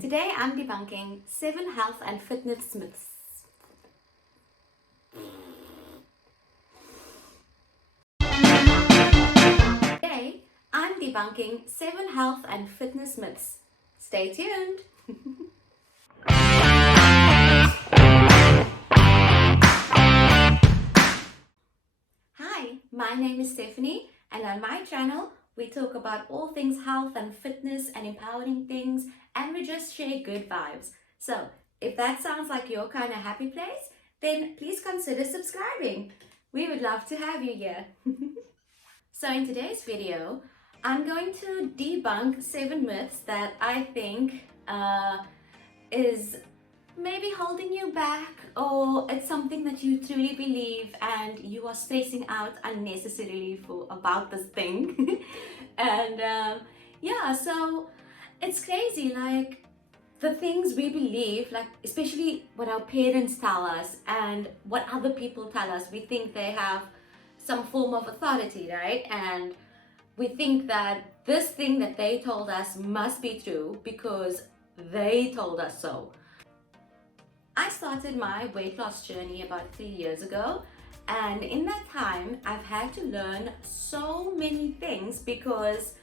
Today I'm debunking 7 health and fitness myths. Today I'm debunking 7 health and fitness myths. Stay tuned. Hi, my name is Stephanie, and on my channel we talk about all things health and fitness and empowering things, and we just share good vibes. So if that sounds like your kind of happy place, then please consider subscribing. We would love to have you here. So in today's video, I'm going to debunk 7 myths that I think is maybe holding you back, or it's something that you truly believe and you are stressing out unnecessarily about this thing. And yeah, so it's crazy, like the things we believe, like especially what our parents tell us and what other people tell us. We think they have some form of authority, right? And we think that this thing that they told us must be true because they told us so. I started my weight loss journey about 3 years ago, and in that time I've had to learn so many things because,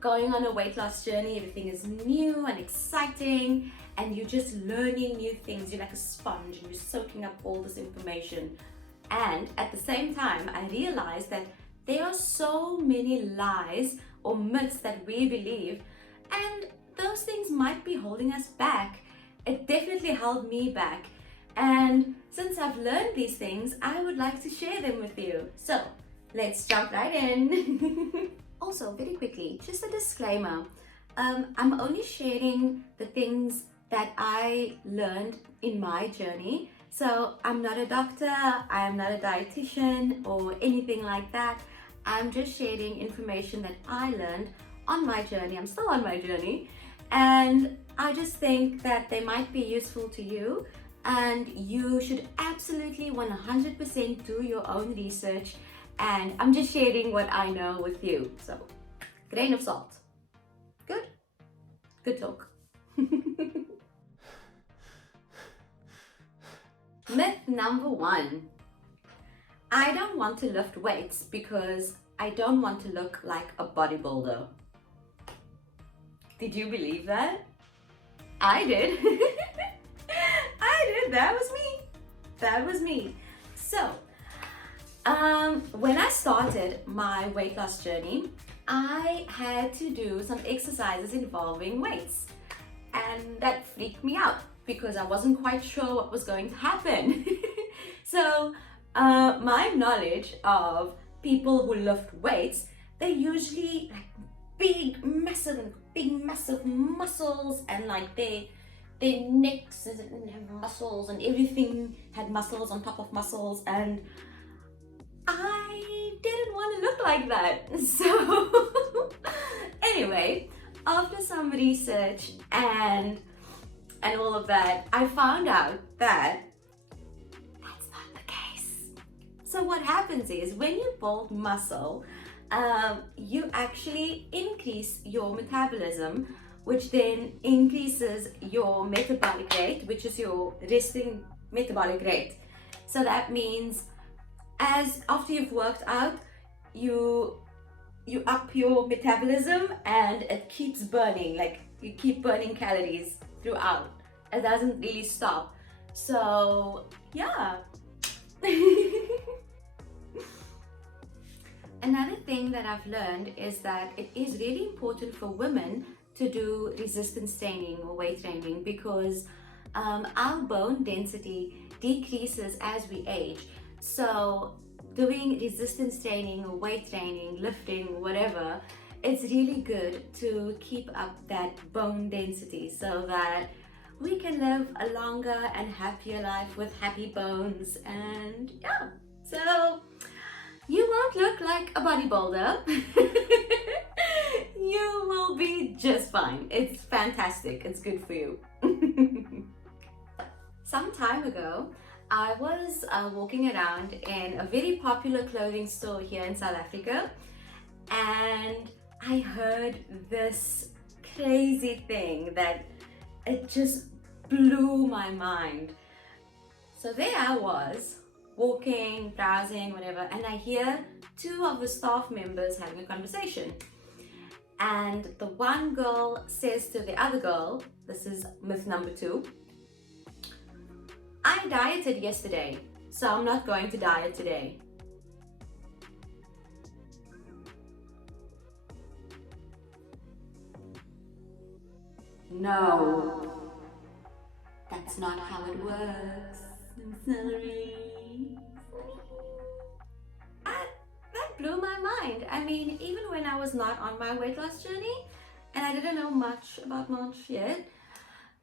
going on a weight loss journey, everything is new and exciting, and you're just learning new things. You're like a sponge and you're soaking up all this information. And at the same time, I realized that there are so many lies or myths that we believe, and those things might be holding us back. It definitely held me back. And since I've learned these things, I would like to share them with you. So let's jump right in. Also, very quickly, just a disclaimer. I'm only sharing the things that I learned in my journey. So I'm not a doctor, I'm not a dietitian or anything like that. I'm just sharing information that I learned on my journey. I'm still on my journey. And I just think that they might be useful to you, and you should absolutely 100% do your own research. And I'm just sharing what I know with you. So, grain of salt. Good? Good talk. Myth number 1. I don't want to lift weights because I don't want to look like a bodybuilder. Did you believe that? I did. I did. That was me. That was me. So, when I started my weight loss journey, I had to do some exercises involving weights, and that freaked me out because I wasn't quite sure what was going to happen. So, my knowledge of people who lift weights, they're usually like big massive muscles, and like their necks have muscles, and everything had muscles on top of muscles, and I didn't want to look like that. So anyway, after some research and all of that, I found out that that's not the case. So what happens is, when you build muscle, you actually increase your metabolism, which then increases your metabolic rate, which is your resting metabolic rate. So that means after you've worked out, you up your metabolism, and it keeps burning, like you keep burning calories throughout. It doesn't really stop. So yeah. Another thing that I've learned is that it is really important for women to do resistance training or weight training because our bone density decreases as we age. So doing resistance training or weight training, lifting, whatever, it's really good to keep up that bone density so that we can live a longer and happier life with happy bones. And yeah, so you won't look like a bodybuilder. You will be just fine. It's fantastic. It's good for you. Some time ago, I was walking around in a very popular clothing store here in South Africa, and I heard this crazy thing that it just blew my mind. So there I was, walking, browsing, whatever, and I hear two of the staff members having a conversation. And the one girl says to the other girl, this is myth number 2, I dieted yesterday, so I'm not going to diet today. No, that's not how it works. I'm sorry. That blew my mind. I mean, even when I was not on my weight loss journey, and I didn't know much about much yet,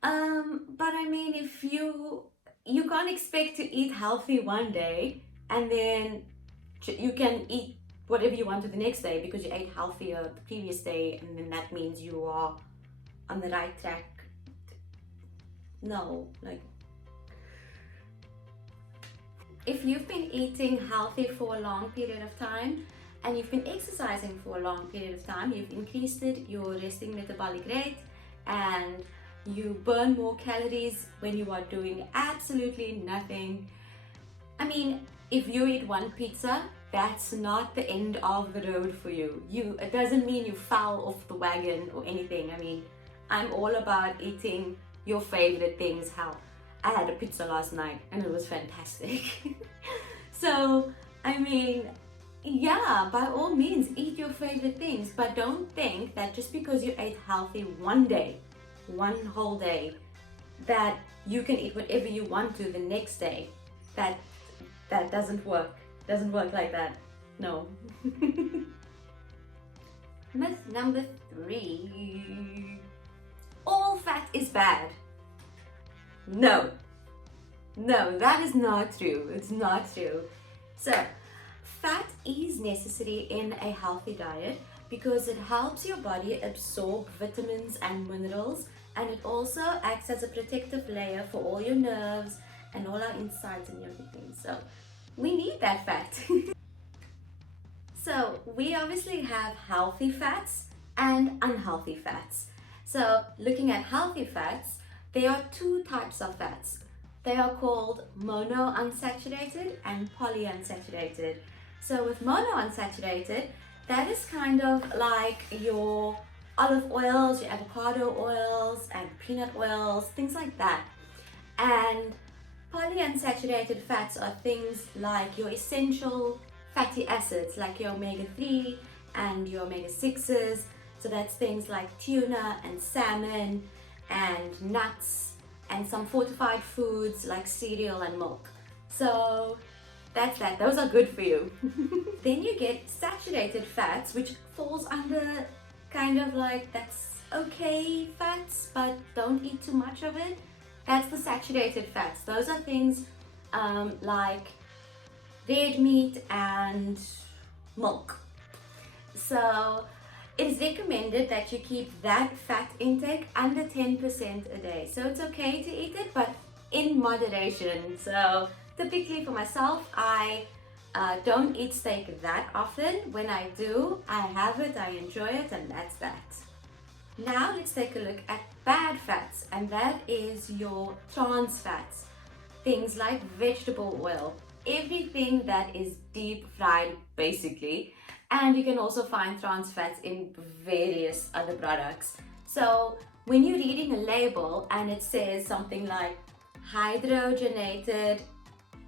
but I mean, if you can't expect to eat healthy one day and then you can eat whatever you want to the next day because you ate healthier the previous day, and then that means you are on the right track. No, like, if you've been eating healthy for a long period of time and you've been exercising for a long period of time, you've increased your resting metabolic rate and you burn more calories when you are doing absolutely nothing. I mean, if you eat one pizza, that's not the end of the road for you. It doesn't mean you fell off the wagon or anything. I mean, I'm all about eating your favorite things. How I had a pizza last night and it was fantastic. So, I mean, yeah, by all means, eat your favorite things, but don't think that just because you ate healthy one day, one whole day, that you can eat whatever you want to the next day. That doesn't work. Doesn't work like that. No. Myth number 3. All fat is bad. No, that is not true. It's not true. So, fat is necessary in a healthy diet because it helps your body absorb vitamins and minerals, and it also acts as a protective layer for all your nerves and all our insides and everything. So, we need that fat. So, we obviously have healthy fats and unhealthy fats. So, looking at healthy fats, there are 2 types of fats. They are called monounsaturated and polyunsaturated. So with monounsaturated, that is kind of like your olive oils, your avocado oils, and peanut oils, things like that. And polyunsaturated fats are things like your essential fatty acids, like your omega-3 and your omega-6s. So that's things like tuna and salmon and nuts and some fortified foods like cereal and milk. So that's that. Those are good for you. Then you get saturated fats, which falls under kind of like that's okay fats, but don't eat too much of it. That's the saturated fats. Those are things like red meat and milk. So it is recommended that you keep that fat intake under 10% a day. So it's okay to eat it, but in moderation. So typically for myself, I don't eat steak that often. When I do, I have it, I enjoy it, and that's that. Now let's take a look at bad fats, and that is your trans fats. Things like vegetable oil, everything that is deep fried basically. And you can also find trans fats in various other products. So when you're reading a label and it says something like hydrogenated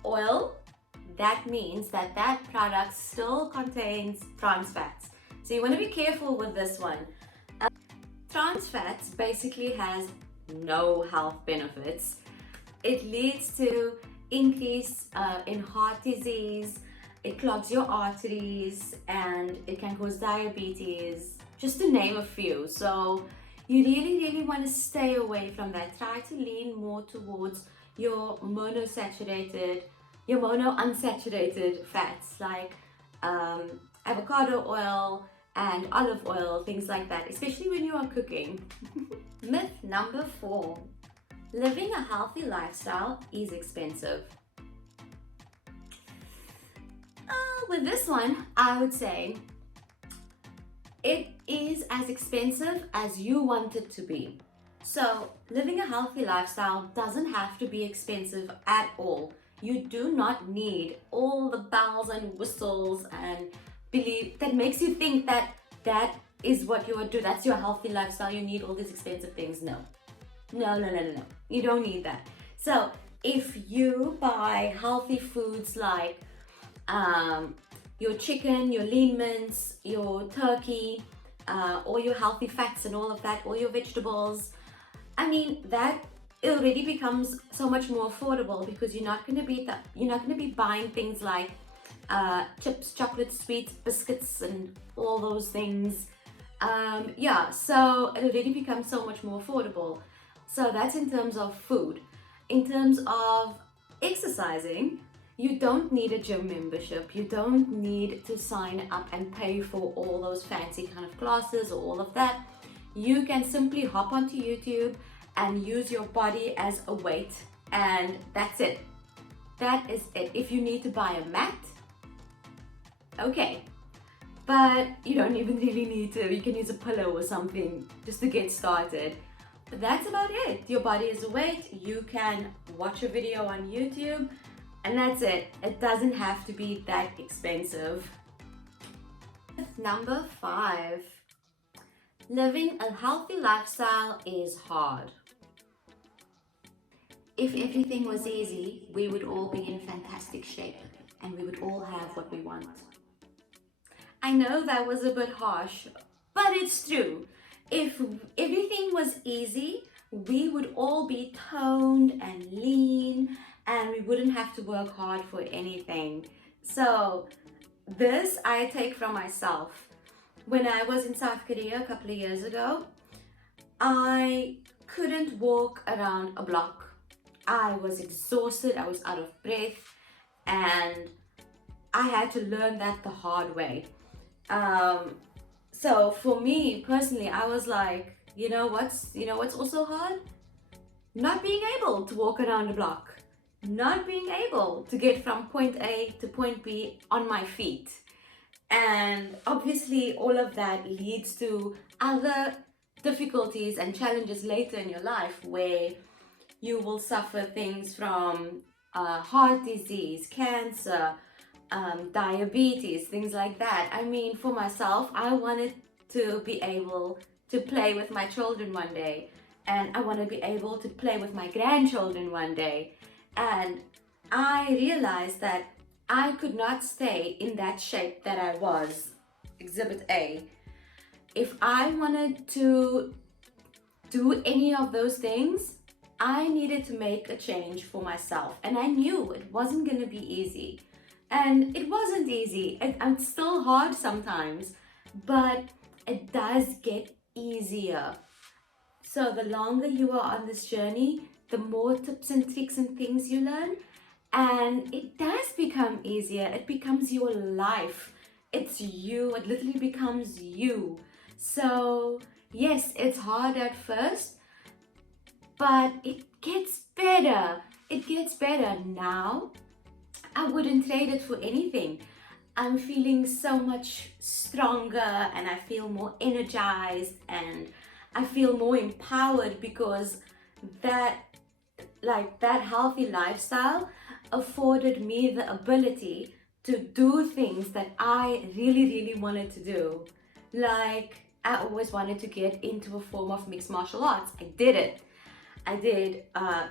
oil, that means that that product still contains trans fats. So you want to be careful with this one. Trans fats basically has no health benefits. It leads to increase in heart disease, it clogs your arteries, and it can cause diabetes, just to name a few. So you really want to stay away from that. Try to lean more towards your monounsaturated fats like avocado oil and olive oil, things like that, especially when you are cooking. Myth number 4. Living a healthy lifestyle is expensive. With this one, I would say it is as expensive as you want it to be. So living a healthy lifestyle doesn't have to be expensive at all. You do not need all the bells and whistles and believe that makes you think that that is what you would do. That's your healthy lifestyle. You need all these expensive things. No. No. You don't need that. So if you buy healthy foods like your chicken, your lean mince, your turkey, all your healthy fats and all of that, all your vegetables, I mean, that already becomes so much more affordable because you're not going to be buying things like chips, chocolate, sweets, biscuits, and all those things. Yeah, so it already becomes so much more affordable. So that's in terms of food. In terms of exercising, you don't need a gym membership. You don't need to sign up and pay for all those fancy kind of classes or all of that. You can simply hop onto YouTube and use your body as a weight, and that's it. That is it. If you need to buy a mat, okay, but you don't even really need to. You can use a pillow or something just to get started. But that's about it. Your body is a weight. You can watch a video on YouTube, and that's it. It doesn't have to be that expensive. Number 5. Living a healthy lifestyle is hard. If everything was easy, we would all be in fantastic shape and we would all have what we want. I know that was a bit harsh, but it's true. If everything was easy, we would all be toned and lean and we wouldn't have to work hard for anything. So this I take from myself. When I was in South Korea a couple of years ago, I couldn't walk around a block. I was exhausted, I was out of breath, and I had to learn that the hard way. So for me personally, I was like, you know what's also hard? Not being able to walk around the block, not being able to get from point A to point B on my feet. And obviously all of that leads to other difficulties and challenges later in your life where you will suffer things from heart disease, cancer, diabetes, things like that. I mean, for myself, I wanted to be able to play with my children one day, and I want to be able to play with my grandchildren one day. And I realized that I could not stay in that shape that I was, Exhibit A. If I wanted to do any of those things, I needed to make a change for myself, and I knew it wasn't going to be easy. And it wasn't easy. It's still hard sometimes, but it does get easier. So the longer you are on this journey, the more tips and tricks and things you learn, and it does become easier. It becomes your life. It's you. It literally becomes you. So yes, it's hard at first, but it gets better. It gets better now. I wouldn't trade it for anything. I'm feeling so much stronger and I feel more energized and I feel more empowered because that healthy lifestyle afforded me the ability to do things that I really wanted to do. Like, I always wanted to get into a form of mixed martial arts. I did it. I did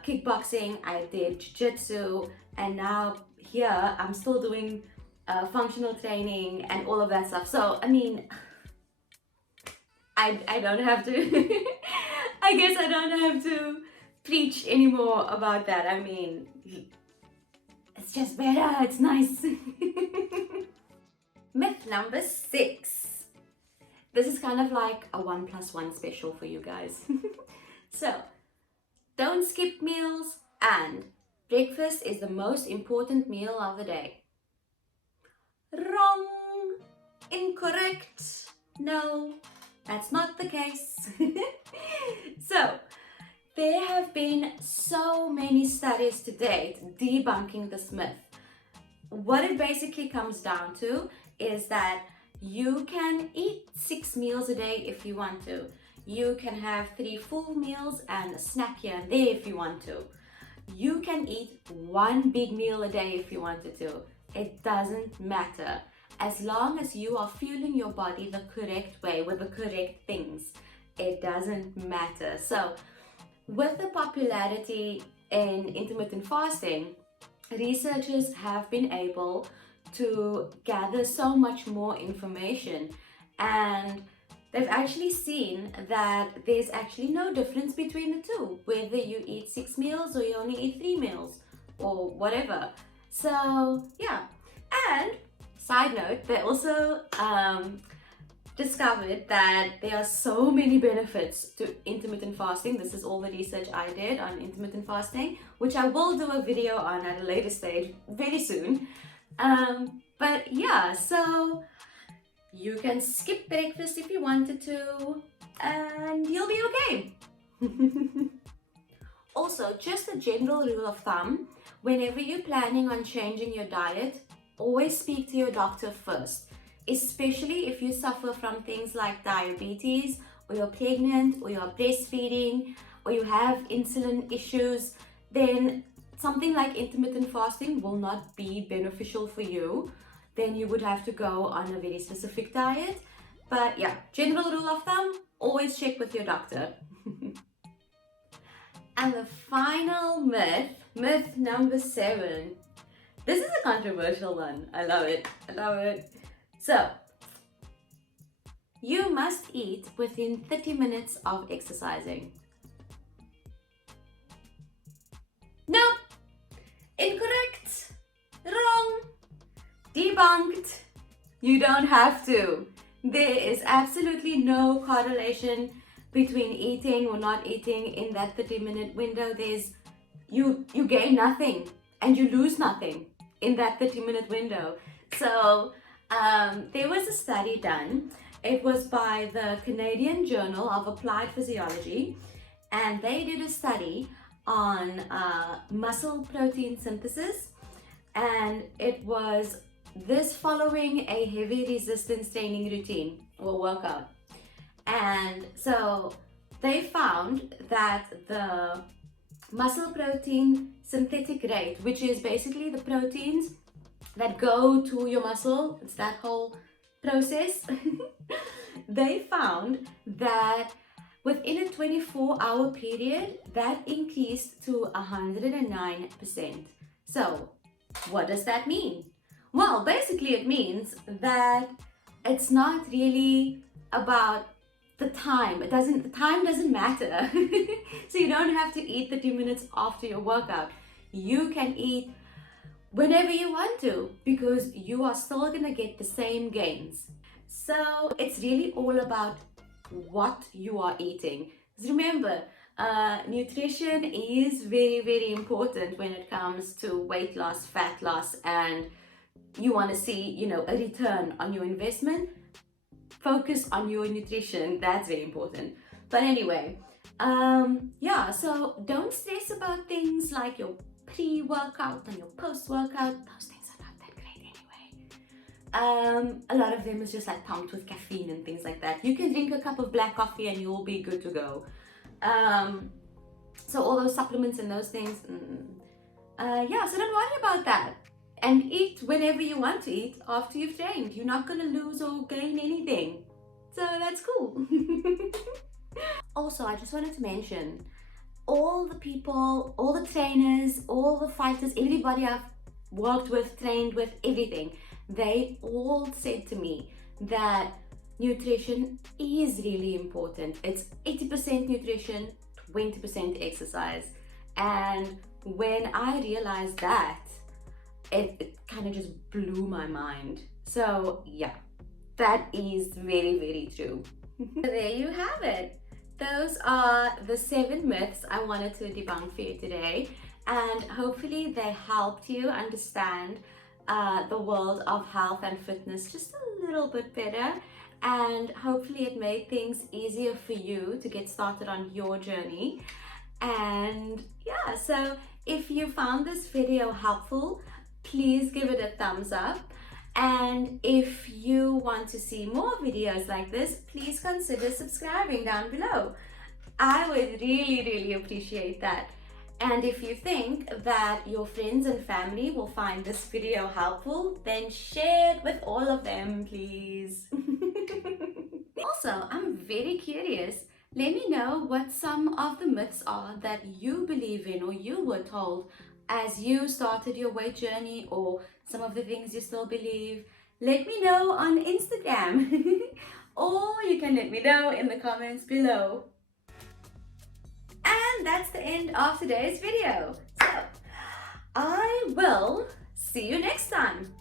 kickboxing, I did jiu-jitsu, and now here I'm still doing functional training and all of that stuff. So I mean, I don't have to I guess I don't have to preach anymore about that. I mean, it's just better, it's nice. Myth number 6. This is kind of like a 1+1 special for you guys. So, don't skip meals, and breakfast is the most important meal of the day. Wrong! Incorrect! No, that's not the case. So, there have been so many studies to date debunking this myth. What it basically comes down to is that You can eat 6 meals a day if you want to. You can have 3 full meals and a snack here and there if you want to. You can eat 1 big meal a day if you wanted to. It doesn't matter. As long as you are fueling your body the correct way with the correct things, it doesn't matter. So, with the popularity in intermittent fasting, researchers have been able to gather so much more information, and they've actually seen that there's actually no difference between the two, whether you eat 6 meals or you only eat 3 meals or whatever. So yeah, and side note, they also discovered that there are so many benefits to intermittent fasting. This is all the research I did on intermittent fasting, which I will do a video on at a later stage very soon. But yeah, so you can skip breakfast if you wanted to, and you'll be okay. Also, just a general rule of thumb, whenever you're planning on changing your diet, always speak to your doctor first, especially if you suffer from things like diabetes, or you're pregnant, or you're breastfeeding, or you have insulin issues. Then something like intermittent fasting will not be beneficial for you. Then you would have to go on a very specific diet. But yeah, general rule of thumb, always check with your doctor. And the final myth number 7. This is a controversial one. I love it. I love it. So, you must eat within 30 minutes of exercising. No, incorrect, wrong, debunked. You don't have to. There is absolutely no correlation between eating or not eating in that 30-minute window. You gain nothing and you lose nothing in that 30-minute window. So there was a study done. It was by the Canadian Journal of Applied Physiology, and they did a study on muscle protein synthesis, and it was this following a heavy resistance training routine or workout. And so they found that the muscle protein synthetic rate, which is basically the proteins that go to your muscle, it's that whole process, they found that within a 24-hour period, that increased to 109%. So what does that mean? Well, basically it means that it's not really about the time. The time doesn't matter. So you don't have to eat 30 minutes after your workout. You can eat whenever you want to, because you are still gonna get the same gains. So it's really all about what you are eating. Remember, nutrition is very, very important when it comes to weight loss, fat loss, and you want to see, a return on your investment. Focus on your nutrition. That's very important. But anyway, yeah, so don't stress about things like your pre-workout and your post-workout. Those things are not that great anyway. A lot of them is just like pumped with caffeine and things like that. You can drink a cup of black coffee and you'll be good to go. So all those supplements and those things, yeah, so don't worry about that. And eat whenever you want to eat after you've trained. You're not going to lose or gain anything. So that's cool. Also, I just wanted to mention, all the people, all the trainers, all the fighters, everybody I've worked with, trained with, everything, they all said to me that nutrition is really important. It's 80% nutrition, 20% exercise. And when I realized that, it kind of just blew my mind. So yeah, that is very, very true. There you have it. Those are the 7 myths I wanted to debunk for you today, and hopefully they helped you understand the world of health and fitness just a little bit better, and hopefully it made things easier for you to get started on your journey. And yeah, so if you found this video helpful, please give it a thumbs up, And if you want to see more videos like this, please consider subscribing down below. I would really appreciate that. And if you think that your friends and family will find this video helpful, then share it with all of them, please. Also, I'm very curious. Let me know what some of the myths are that you believe in or you were told as you started your weight journey, or some of the things you still believe. Let me know on Instagram or you can let me know in the comments below. And that's the end of today's video. So, I will see you next time.